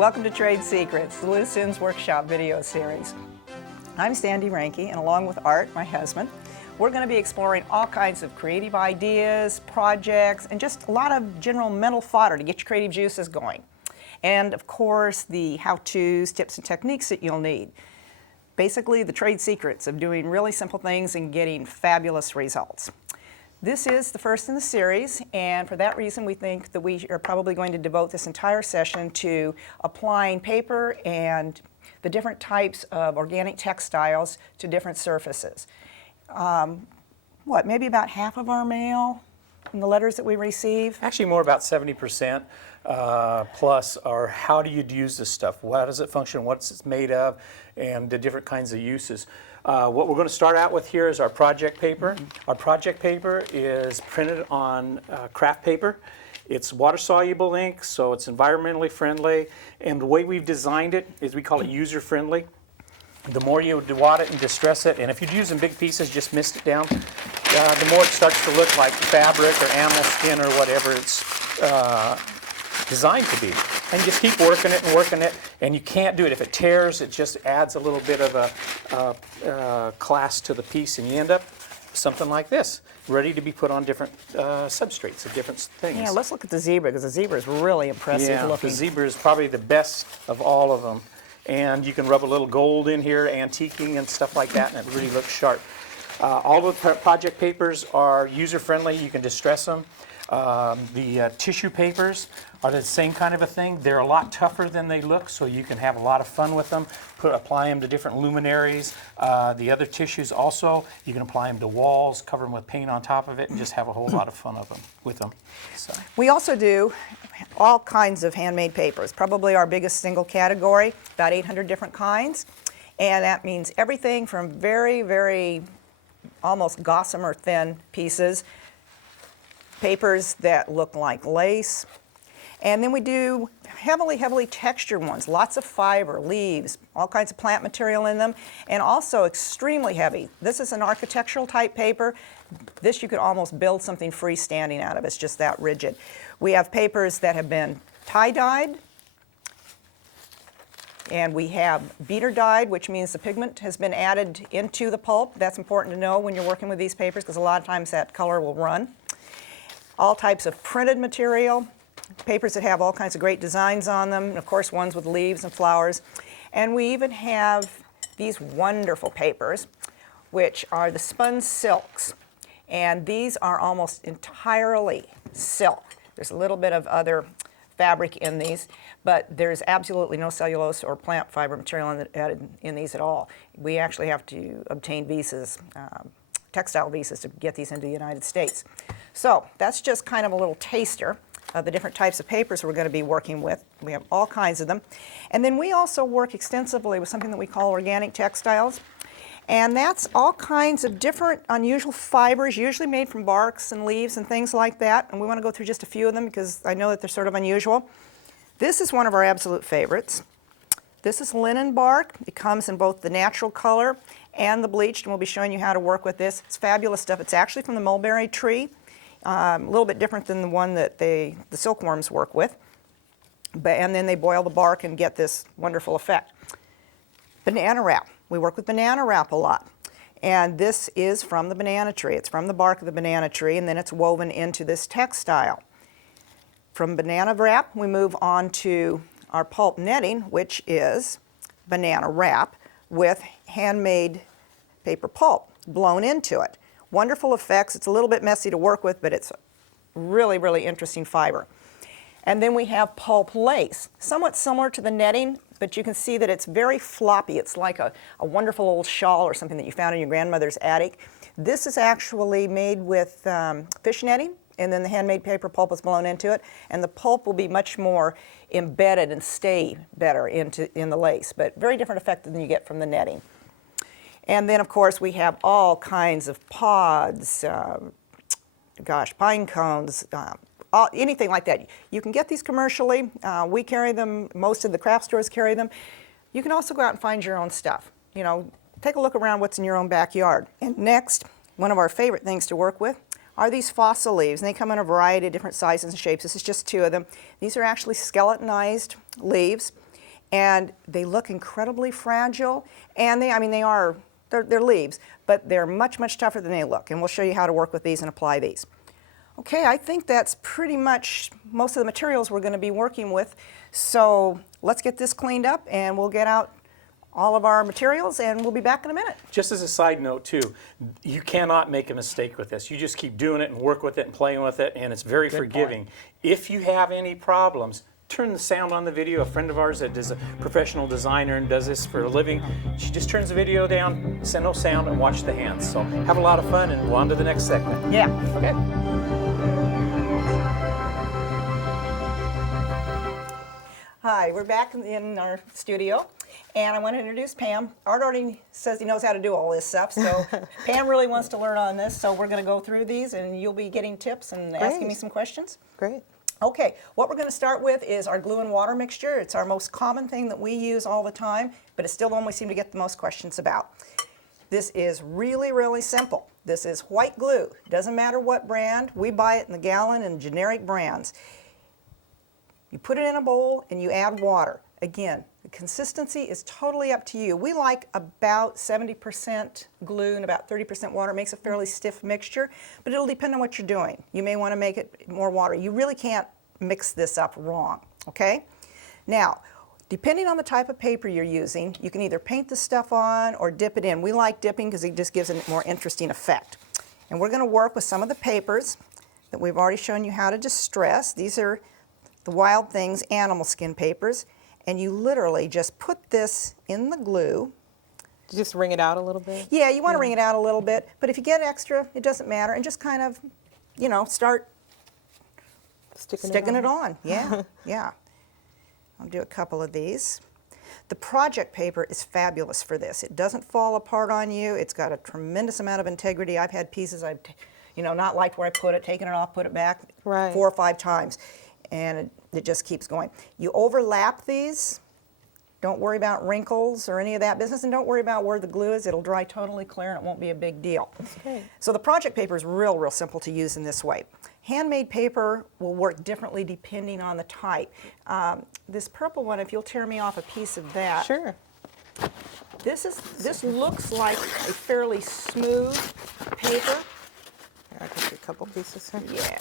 Welcome to Trade Secrets, the Loose Ends Workshop video series. I'm Sandi Reinke, and along with Art, my husband, we're going to be exploring all kinds of creative ideas, projects, and just a lot of general mental fodder to get your creative juices going. And of course, the how-tos, tips, and techniques that you'll need. Basically, the trade secrets of doing really simple things and getting fabulous results. This is the first in the series, and for that reason we think that we are probably going to devote this entire session to applying paper and the different types of organic textiles to different surfaces. Maybe about half of our mail and the letters that we receive? Actually more about 70% plus are how do you use this stuff? How does it function? What's it made of? And the different kinds of uses. What we're going to start out with here is our project paper. Our project paper is printed on craft paper. It's water-soluble ink, so it's environmentally friendly. And the way we've designed it is we call it user-friendly. The more you wad it and distress it, and if you're using big pieces, just mist it down, the more it starts to look like fabric or animal skin or whatever it's designed to be. And just keep working it, and you can't do it. If it tears, it just adds a little bit of a class to the piece, and you end up something like this, ready to be put on different substrates of different things. Yeah, let's look at the zebra, because the zebra is really impressive looking. The zebra is probably the best of all of them. And you can rub a little gold in here, antiquing and stuff like that, and it really looks sharp. All the project papers are user-friendly. You can distress them. The tissue papers are the same kind of a thing. They're a lot tougher than they look, so you can have a lot of fun with them. Apply them to different luminaries. The other tissues also, you can apply them to walls, cover them with paint on top of it, and just have a whole lot of fun with them. So. We also do all kinds of handmade papers, probably our biggest single category, about 800 different kinds. And that means everything from very, very almost gossamer thin pieces, papers that look like lace. And then we do heavily textured ones, lots of fiber, leaves, all kinds of plant material in them, and also extremely heavy. This is an architectural type paper. This you could almost build something freestanding out of. It's just that rigid. We have papers that have been tie-dyed, and we have beater dyed, which means the pigment has been added into the pulp. That's important to know when you're working with these papers, because a lot of times that color will run. All types of printed material, papers that have all kinds of great designs on them, and of course ones with leaves and flowers. And we even have these wonderful papers, which are the spun silks. And these are almost entirely silk. There's a little bit of other fabric in these, but there's absolutely no cellulose or plant fiber material added in these at all. We actually have to obtain visas, textile visas, to get these into the United States. So that's just kind of a little taster of the different types of papers we're going to be working with. We have all kinds of them. And then we also work extensively with something that we call organic textiles. And that's all kinds of different unusual fibers, usually made from barks and leaves and things like that. And we want to go through just a few of them because I know that they're sort of unusual. This is one of our absolute favorites. This is linen bark. It comes in both the natural color and the bleached, and we'll be showing you how to work with this. It's fabulous stuff. It's actually from the mulberry tree. A little bit different than the one that the silkworms work with. And then they boil the bark and get this wonderful effect. Banana wrap. We work with banana wrap a lot. And this is from the banana tree. It's from the bark of the banana tree, and then it's woven into this textile. From banana wrap, we move on to our pulp netting, which is banana wrap with handmade paper pulp blown into it. Wonderful effects. It's a little bit messy to work with, but it's really, really interesting fiber. And then we have pulp lace, somewhat similar to the netting, but you can see that it's very floppy. It's like a wonderful old shawl or something that you found in your grandmother's attic. This is actually made with fish netting, and then the handmade paper pulp is blown into it, and the pulp will be much more embedded and stay better in the lace, but very different effect than you get from the netting. And then, of course, we have all kinds of pods, pine cones, anything like that. You can get these commercially. We carry them. Most of the craft stores carry them. You can also go out and find your own stuff. You know, take a look around what's in your own backyard. And next, one of our favorite things to work with are these fossil leaves. And they come in a variety of different sizes and shapes. This is just two of them. These are actually skeletonized leaves. and they look incredibly fragile, and they're leaves, but they're much, much tougher than they look, and we'll show you how to work with these and apply these. Okay, I think that's pretty much most of the materials we're going to be working with, so let's get this cleaned up and we'll get out all of our materials and we'll be back in a minute. Just as a side note too, you cannot make a mistake with this. You just keep doing it and work with it and playing with it, and it's very forgiving. If you have any problems, turn the sound on the video. A friend of ours that is a professional designer and does this for a living, she just turns the video down, send no sound, and watch the hands. So have a lot of fun, and we'll on to the next segment. Yeah. Okay. Hi, we're back in our studio, and I want to introduce Pam. Art already says he knows how to do all this stuff, so Pam really wants to learn on this, so we're going to go through these, and you'll be getting tips and asking me some questions. Great. Okay, what we're going to start with is our glue and water mixture. It's our most common thing that we use all the time, but it's still the one we seem to get the most questions about. This is really, really simple. This is white glue. Doesn't matter what brand. We buy it in the gallon and generic brands. You put it in a bowl and you add water. Again, the consistency is totally up to you. We like about 70% glue and about 30% water. It makes a fairly stiff mixture, but it'll depend on what you're doing. You may want to make it more water. You really can't mix this up wrong, okay? Now, depending on the type of paper you're using, you can either paint the stuff on or dip it in. We like dipping because it just gives a more interesting effect. And we're going to work with some of the papers that we've already shown you how to distress. These are the Wild Things animal skin papers, and you literally just put this in the glue. Just wring it out a little bit? Yeah, you want to wring it out a little bit, but if you get extra, it doesn't matter, and just kind of, you know, start sticking it on. Yeah, yeah. I'll do a couple of these. The project paper is fabulous for this. It doesn't fall apart on you. It's got a tremendous amount of integrity. I've had pieces I've, not liked where I put it, taken it off, put it back 4 or 5 times. And it just keeps going. You overlap these. Don't worry about wrinkles or any of that business, and don't worry about where the glue is. It'll dry totally clear and it won't be a big deal. Okay. So the project paper is real simple to use in this way. Handmade paper will work differently depending on the type. This purple one, if you'll tear me off a piece of that. Sure. This looks like a fairly smooth paper. Here, I can do a couple pieces here. Yeah.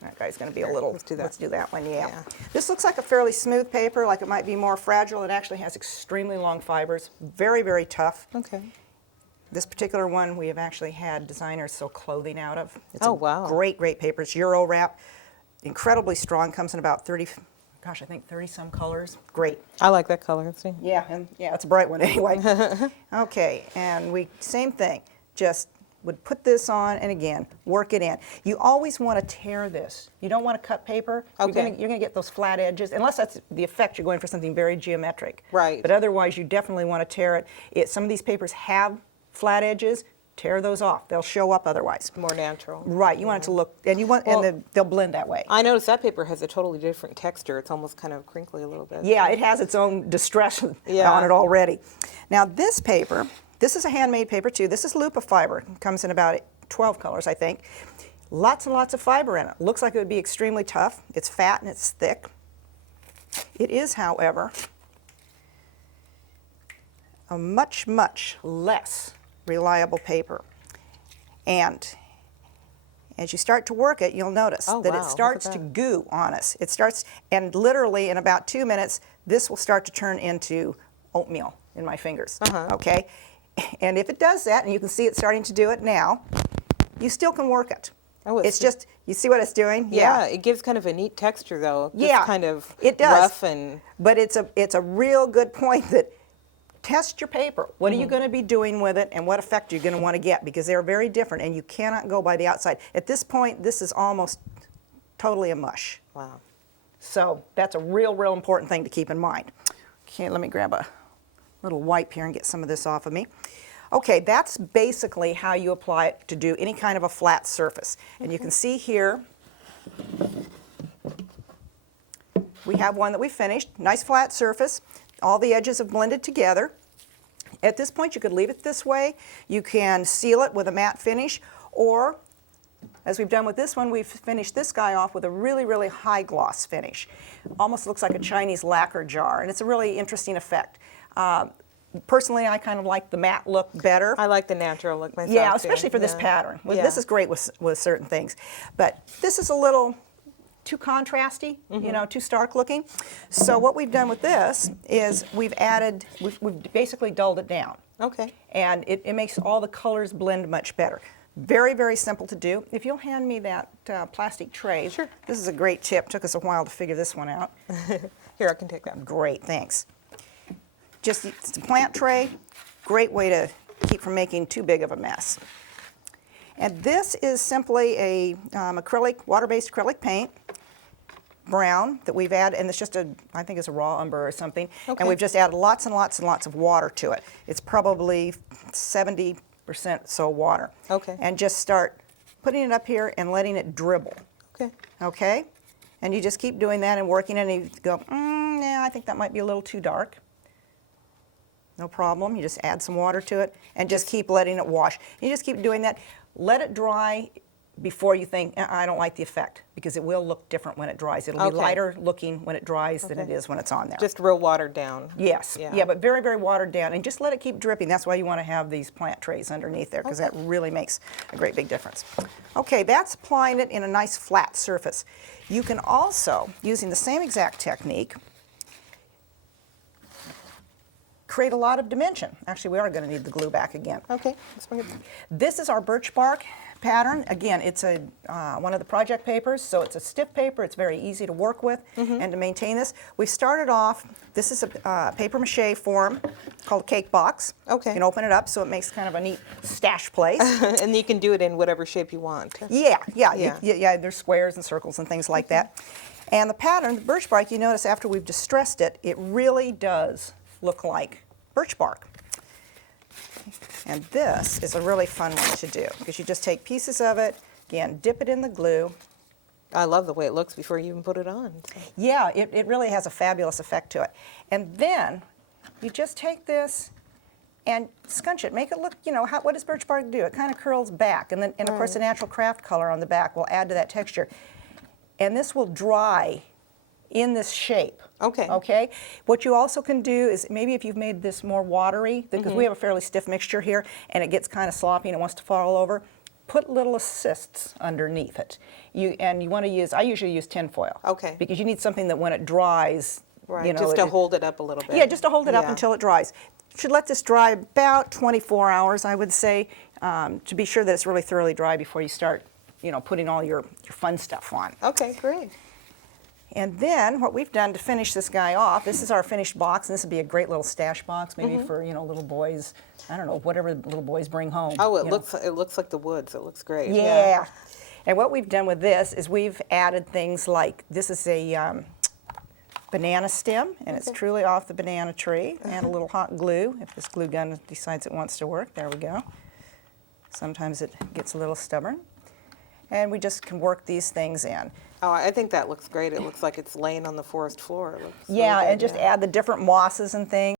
That guy's going to be a little, let's do that one, yeah. This looks like a fairly smooth paper, like it might be more fragile. It actually has extremely long fibers, very tough. Okay. This particular one we have actually had designers sew clothing out of. It's wow. Great paper. It's Euro wrap, incredibly strong, comes in about 30, gosh, I think 30 some colors. Great. I like that color, see? Yeah, and yeah, it's a bright one anyway. Okay, and same thing, just would put this on, and again, work it in. You always want to tear this. You don't want to cut paper. Okay. You're going to get those flat edges, unless that's the effect, you're going for something very geometric. Right. But otherwise, you definitely want to tear it. Some of these papers have flat edges. Tear those off. They'll show up otherwise. More natural. Right. You want it to look, and they'll blend that way. I noticed that paper has a totally different texture. It's almost kind of crinkly a little bit. Yeah, it has its own distress on it already. Now this paper, this is a handmade paper too. This is Lupa fiber. It comes in about 12 colors, I think. Lots and lots of fiber in it. Looks like it would be extremely tough. It's fat and it's thick. It is, however, a much less reliable paper. And as you start to work it, you'll notice that it starts to goo on us. It starts, and literally in about 2 minutes, this will start to turn into oatmeal in my fingers, okay? And if it does that, and you can see it starting to do it now, you still can work it. Oh, it's just, you see what it's doing? Yeah, it gives kind of a neat texture though. Yeah, kind of it does. rough and... But it's a real good point that test your paper. What are you going to be doing with it, and what effect are you going to want to get? Because they're very different, and you cannot go by the outside. At this point, this is almost totally a mush. Wow. So that's a real important thing to keep in mind. Okay, let me grab a little wipe here and get some of this off of me. Okay, that's basically how you apply it to do any kind of a flat surface. And you can see here, we have one that we finished. Nice flat surface. All the edges have blended together. At this point, you could leave it this way. You can seal it with a matte finish, or as we've done with this one, we've finished this guy off with a really, really high gloss finish. Almost looks like a Chinese lacquer jar, and it's a really interesting effect. Personally, I kind of like the matte look better. I like the natural look myself. Yeah, too. especially for this Yeah. pattern. Yeah. This is great with certain things. But this is a little too contrasty, you know, too stark looking. So what we've done with this is we've basically dulled it down. Okay. And it makes all the colors blend much better. Very, very simple to do. If you'll hand me that plastic tray. Sure. This is a great tip. Took us a while to figure this one out. Here, I can take that. Great, thanks. Just it's a plant tray, great way to keep from making too big of a mess. And this is simply a water-based acrylic paint, brown, that we've added, and it's just I think it's a raw umber or something. Okay. And we've just added lots and lots and lots of water to it. It's probably 70% so water. Okay. And just start putting it up here and letting it dribble. Okay. Okay? And you just keep doing that and working it, and you go, yeah, I think that might be a little too dark. No problem. You just add some water to it and just keep letting it wash. You just keep doing that. Let it dry before you think, I don't like the effect, because it will look different when it dries. It'll be Okay. lighter looking when it dries than it Okay. is when it's on there. Just real watered down. Yes. Yeah. Yeah, but very, very watered down. And just let it keep dripping. That's why you want to have these plant trays underneath there, because that really makes a great big difference. Okay, that's applying it in a nice flat surface. You can also, using the same exact technique, create a lot of dimension. Actually, we are going to need the glue back again. Okay. Let's bring it. This is our birch bark pattern. Again, it's one of the project papers, so it's a stiff paper. It's very easy to work with and to maintain this. We started off, this is a paper mache form called a cake box. Okay. You can open it up so it makes kind of a neat stash place. And you can do it in whatever shape you want. Yeah, there's squares and circles and things like that. And the pattern, the birch bark, you notice after we've distressed it, it really does look like birch bark. And this is a really fun one to do, because you just take pieces of it, again, dip it in the glue. I love the way it looks before you even put it on. So. Yeah, it really has a fabulous effect to it. And then you just take this and scunch it. Make it look, what does birch bark do? It kind of curls back. And then, of course, the natural craft color on the back will add to that texture. And this will dry in this shape. Okay. Okay. What you also can do is maybe if you've made this more watery, because we have a fairly stiff mixture here, and it gets kind of sloppy and it wants to fall over, put little assists underneath it. You want to use, I usually use tin foil. Okay. Because you need something that when it dries, Right. Just to hold it up a little bit. yeah, just to hold it up Yeah. until it dries. Should let this dry about 24 hours, I would say, to be sure that it's really thoroughly dry before you start, putting all your fun stuff on. Okay, great. And then what we've done to finish this guy off, this is our finished box, and this would be a great little stash box, maybe for little boys. I don't know, whatever little boys bring home. Oh, it you know. looks like the woods. It looks great. Yeah. And what we've done with this is we've added things like, this is a banana stem, and it's truly off the banana tree, and a little hot glue, if this glue gun decides it wants to work. There we go. Sometimes it gets a little stubborn. And we just can work these things in. Oh, I think that looks great. It looks like it's laying on the forest floor. It looks Yeah, really good, and just yeah. add the different mosses and things.